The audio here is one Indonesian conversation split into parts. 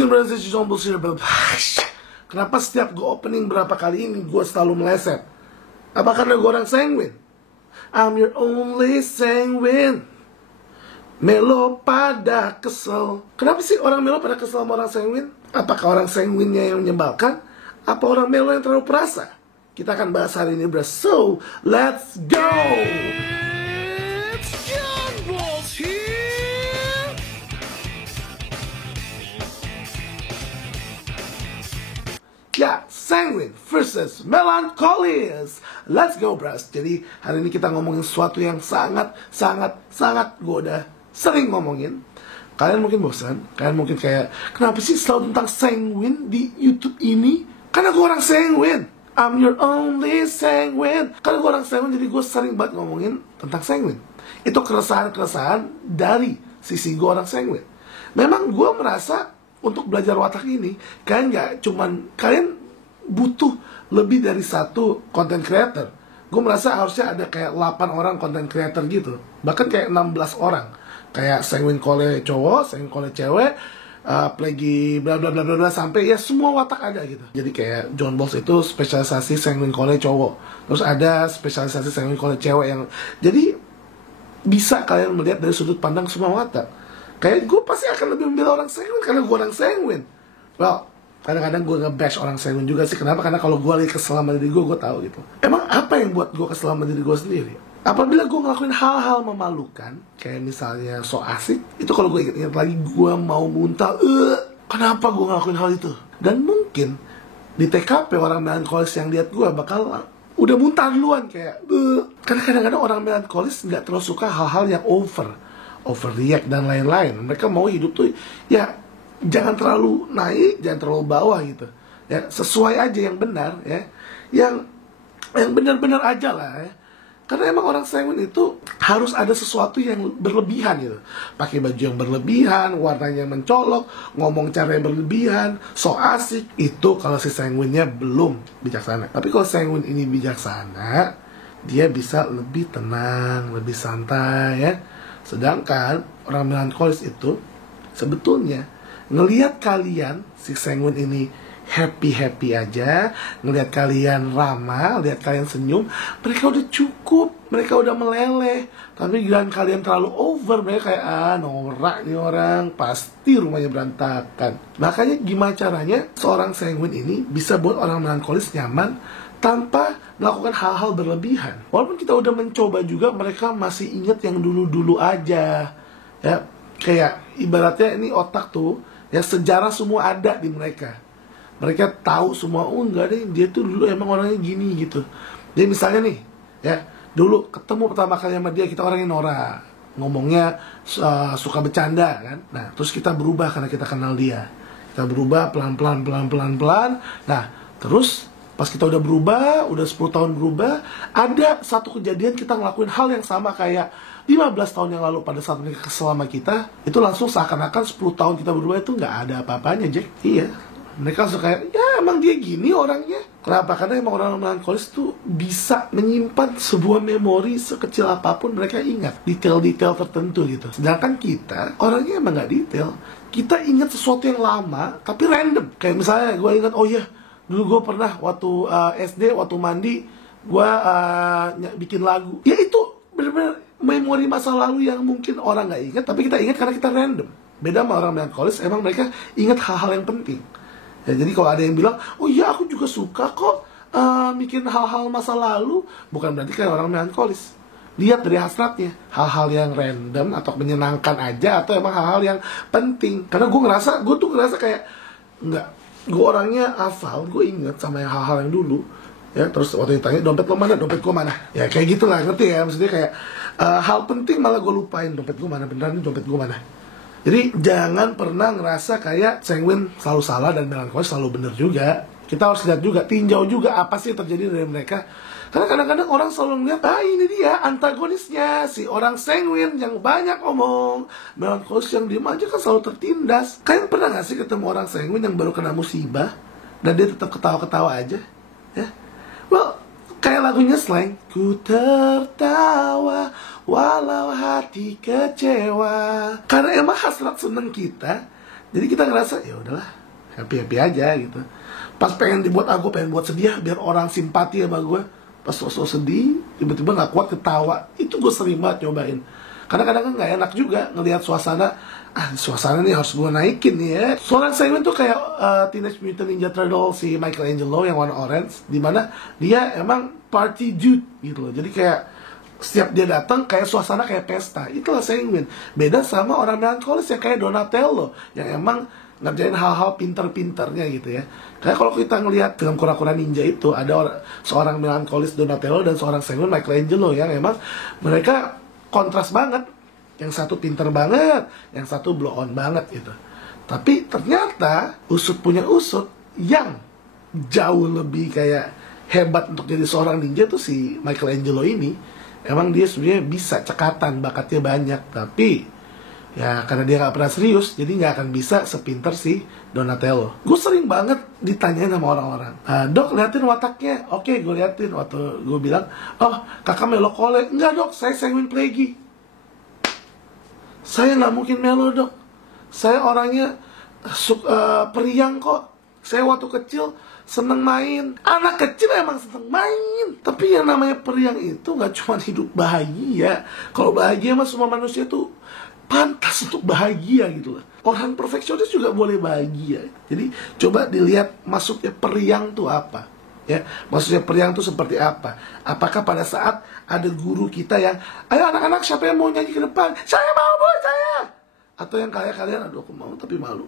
again, brothers and sisters. Kenapa setiap gue opening berapa kali ini gue selalu meleset? Apa karena gue orang sanguin? I'm your only sanguine. Melo pada kesel. Kenapa sih orang melo pada kesel sama orang sanguin? Apakah orang sanguinnya yang menyebalkan? Apa orang melo yang terlalu perasa? Kita akan bahas hari ini, bro. So, let's go! Ya, sanguine versus melancholis. Let's go, bros. Jadi, hari ini kita ngomongin sesuatu yang sangat gue udah sering ngomongin. Kalian mungkin bosan, kalian mungkin kayak, kenapa sih selalu tentang sanguine di YouTube ini? Karena gue orang sanguine. I'm your only sanguine. Karena gue orang sanguine, jadi gue sering banget ngomongin tentang sanguine. Itu keresahan-keresahan dari sisi gue orang sanguine. Memang gue merasa untuk belajar watak ini, kalian butuh lebih dari satu content creator. Gue merasa harusnya ada kayak 8 orang content creator gitu. Bahkan kayak 16 orang. Kayak sanguine kole cowok, sanguine kole cewek, plagi bla bla bla bla sampai ya semua watak ada gitu. Jadi kayak John Balls itu spesialisasi sanguine kole cowok. Terus ada spesialisasi sanguine kole cewek yang jadi bisa kalian melihat dari sudut pandang semua watak. Kayak gue pasti akan lebih membela orang sanguine karena gue orang sanguine. Well, kadang-kadang gue nge-bash orang sanguine juga sih. Kenapa? Karena kalau gue lagi kesel sama diri gue tahu gitu. Emang apa yang buat gue kesel sama diri gue sendiri? Apabila gue ngelakuin hal-hal memalukan, kayak misalnya so asik, itu kalau gue ingat-ingat lagi gue mau muntah. Kenapa gue ngelakuin hal itu? Dan mungkin di TKP orang melankolis yang lihat gue bakal udah muntah duluan kayak. Karena kadang-kadang orang melankolis nggak terlalu suka hal-hal yang overreact dan lain-lain. Mereka mau hidup tuh ya jangan terlalu naik, jangan terlalu bawah gitu. Ya, sesuai aja yang benar ya. Yang benar-benar aja lah ya. Karena emang orang sanguine itu harus ada sesuatu yang berlebihan gitu. Pakai baju yang berlebihan, warnanya mencolok, ngomong caranya berlebihan, so asik. Itu kalau si sanguine-nya belum bijaksana. Tapi kalau sanguine ini bijaksana, dia bisa lebih tenang, lebih santai ya. Sedangkan orang melankolis itu sebetulnya ngelihat kalian si sanguine ini happy aja, ngelihat kalian ramah, lihat kalian senyum, mereka udah cukup, mereka udah meleleh. Tapi giliran kalian terlalu over, mereka kayak norak nih orang, pasti rumahnya berantakan. Makanya gimana caranya seorang sanguine ini bisa buat orang melankolis nyaman tanpa melakukan hal-hal berlebihan. Walaupun kita udah mencoba juga, mereka masih ingat yang dulu-dulu aja. Ya, kayak ibaratnya ini otak tuh, ya sejarah semua ada di mereka. Mereka tahu semua, oh enggak deh, dia tuh dulu emang orangnya gini gitu. Jadi misalnya nih, ya dulu ketemu pertama kali sama dia, kita orangnya norak, ngomongnya suka bercanda kan. Nah, terus kita berubah karena kita kenal dia. Kita berubah pelan-pelan. Nah, terus pas kita udah berubah, udah 10 tahun berubah, ada satu kejadian kita ngelakuin hal yang sama kayak 15 tahun yang lalu pada saat mereka kesel sama kita. Itu langsung seakan-akan 10 tahun kita berubah itu nggak ada apa-apanya, Jack. Iya. Mereka langsung kayak, ya emang dia gini orangnya. Kenapa? Karena emang orang melankolis tuh bisa menyimpan sebuah memori sekecil apapun mereka ingat. Detail-detail tertentu gitu. Sedangkan kita, orangnya emang gak detail. Kita ingat sesuatu yang lama, tapi random. Kayak misalnya gue ingat, oh iya, dulu gue pernah waktu SD, waktu mandi, gue bikin lagu. Ya itu bener-bener memori masa lalu yang mungkin orang gak ingat, tapi kita ingat karena kita random. Beda sama orang melankolis, emang mereka ingat hal-hal yang penting. Ya, jadi kalau ada yang bilang, oh iya aku juga suka kok mikirin hal-hal masa lalu, bukan berarti kayak orang melankolis. Lihat dari hasratnya, hal-hal yang random atau menyenangkan aja, atau emang hal-hal yang penting. Karena gue tuh ngerasa kayak enggak, gue orangnya hafal, gue inget sama yang hal-hal yang dulu. Ya, terus waktu ditanya dompet lo mana, dompet gue mana, ya kayak gitulah, ngerti ya? Maksudnya kayak hal penting malah gue lupain, dompet gue mana, beneran nih dompet gue mana. Jadi jangan pernah ngerasa kayak sanguine selalu salah dan melankolis selalu benar juga. Kita harus lihat juga, tinjau juga apa sih yang terjadi dari mereka. Karena kadang-kadang orang selalu melihat, ini dia antagonisnya, si orang sanguine yang banyak omong, melankolis yang diem aja kan selalu tertindas. Kalian pernah gak sih ketemu orang sanguine yang baru kena musibah dan dia tetap ketawa-ketawa aja? Ya, well, kayak lagunya Slang, ku tertawa walau hati kecewa. Karena emang hasrat seneng kita Jadi kita ngerasa ya udahlah, happy aja gitu. Pas pengen dibuat aku pengen buat sedih biar orang simpati sama gue. Pas sosok sedih, tiba-tiba nggak kuat ketawa. Itu gue sering banget nyobain. Karena kadang kan nggak enak juga ngelihat suasana. Suasana nih harus gue naikin nih ya. Seorang Sanguine tuh kayak Teenage Mutant Ninja Turtle si Michelangelo yang warna orange, dimana dia emang party dude gitu loh. Jadi kayak setiap dia datang kayak suasana kayak pesta. Itulah Sanguine. Beda sama orang melankolis yang kayak Donatello yang emang ngerjain hal-hal pinter-pinternya gitu ya. Kayak kalau kita ngelihat film Kura-Kura Ninja itu ada seorang melankolis Donatello dan seorang Sanguine Michelangelo yang emang mereka kontras banget. Yang satu pinter banget, yang satu blow on banget gitu. Tapi ternyata usut punya usut yang jauh lebih kayak hebat untuk jadi seorang ninja tuh si Michelangelo ini. Emang dia sebenarnya bisa cekatan, bakatnya banyak, tapi ya karena dia gak pernah serius, jadi gak akan bisa sepinter si Donatello. Gue sering banget ditanyain sama orang-orang, "Dok, liatin wataknya." Oke, gue liatin. Waktu gue bilang, "Oh, kakak melokole." "Enggak dok, saya Sanguine Plague." "Saya nggak mungkin melo dok, saya orangnya periang kok. Saya waktu kecil seneng main." Anak kecil emang seneng main. Tapi yang namanya periang itu nggak cuma hidup bahagia. Kalau bahagia mah semua manusia tuh pantas untuk bahagia gitu loh. Orang perfeksionis juga boleh bahagia. Jadi coba dilihat maksudnya periang tuh apa. Ya, maksudnya periang itu seperti apa? Apakah pada saat ada guru kita yang, "Ayo anak-anak, siapa yang mau nyanyi ke depan?" "Saya mau bu, saya." Atau yang kayak kalian, "Aduh aku mau tapi malu."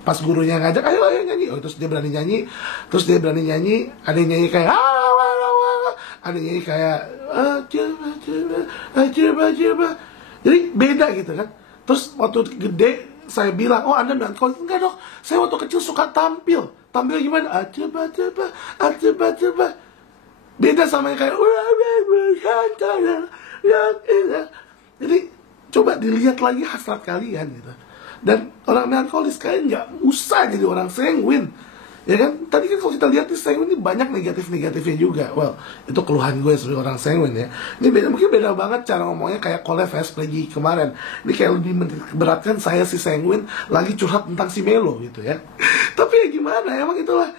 Pas gurunya ngajak, ayo nyanyi. Oh, terus dia berani nyanyi. Ada yang nyanyi kayak ada yang nyanyi kayak coba. Jadi beda gitu kan. Terus waktu gede saya bilang, "Oh Anda melankolis." "Enggak dok, saya waktu kecil suka tampil." "Tampil gimana?" Coba. Beda sama yang kayak jadi coba dilihat lagi hasrat kalian gitu. Dan orang melankolis kalian nggak usah jadi orang sanguine. Ya kan? Tadi kan kalau kita lihat di Sanguine ini banyak negatif-negatifnya juga. Well, itu keluhan gue sebagai orang Sanguine ya. Ini mungkin beda banget cara ngomongnya kayak Cole Vesplegi kemarin. Ini kayak lebih beratkan saya si Sanguine lagi curhat tentang si Melo gitu ya. Tapi ya gimana? Emang itulah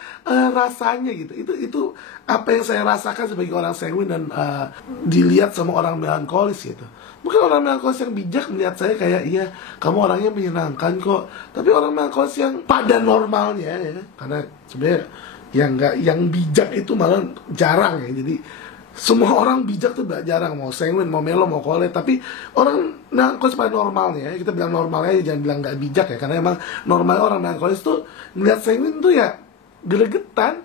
rasanya gitu. Itu apa yang saya rasakan sebagai orang Sanguine dan dilihat sama orang melankolis gitu. Mungkin orang melankolis yang bijak melihat saya kayak, "Iya, kamu orangnya menyenangkan kok." Tapi orang melankolis yang pada normalnya ya, karena sebenarnya yang bijak itu malah jarang ya. Jadi semua orang bijak tuh jarang, mau Sanguine, mau Melo, mau Cole. Tapi orang melankolis pada normalnya ya, kita bilang normalnya jangan bilang nggak bijak ya, karena emang normal orang melankolis tuh ngeliat Sanguine tuh ya gelegetan.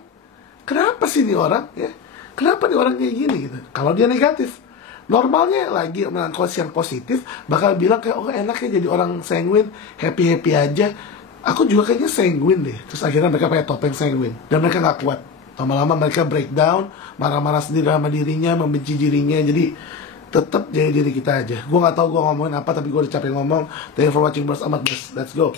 Kenapa sih nih orang ya? Kenapa nih orang kayak gini gitu? Kalau dia negatif. Normalnya lagi melankolis yang positif bakal bilang kayak, "Oh enak ya jadi orang Sanguine, happy aja." Aku juga kayaknya Sanguine deh. Terus akhirnya mereka pakai topeng Sanguine dan mereka nggak kuat. Lama-lama mereka breakdown, marah-marah sendiri sama dirinya, membenci dirinya. Jadi tetap jadi diri kita aja. Gue nggak tahu gue ngomongin apa, tapi gue udah capek ngomong. Thank you for watching Bros Amat Bros. Let's go.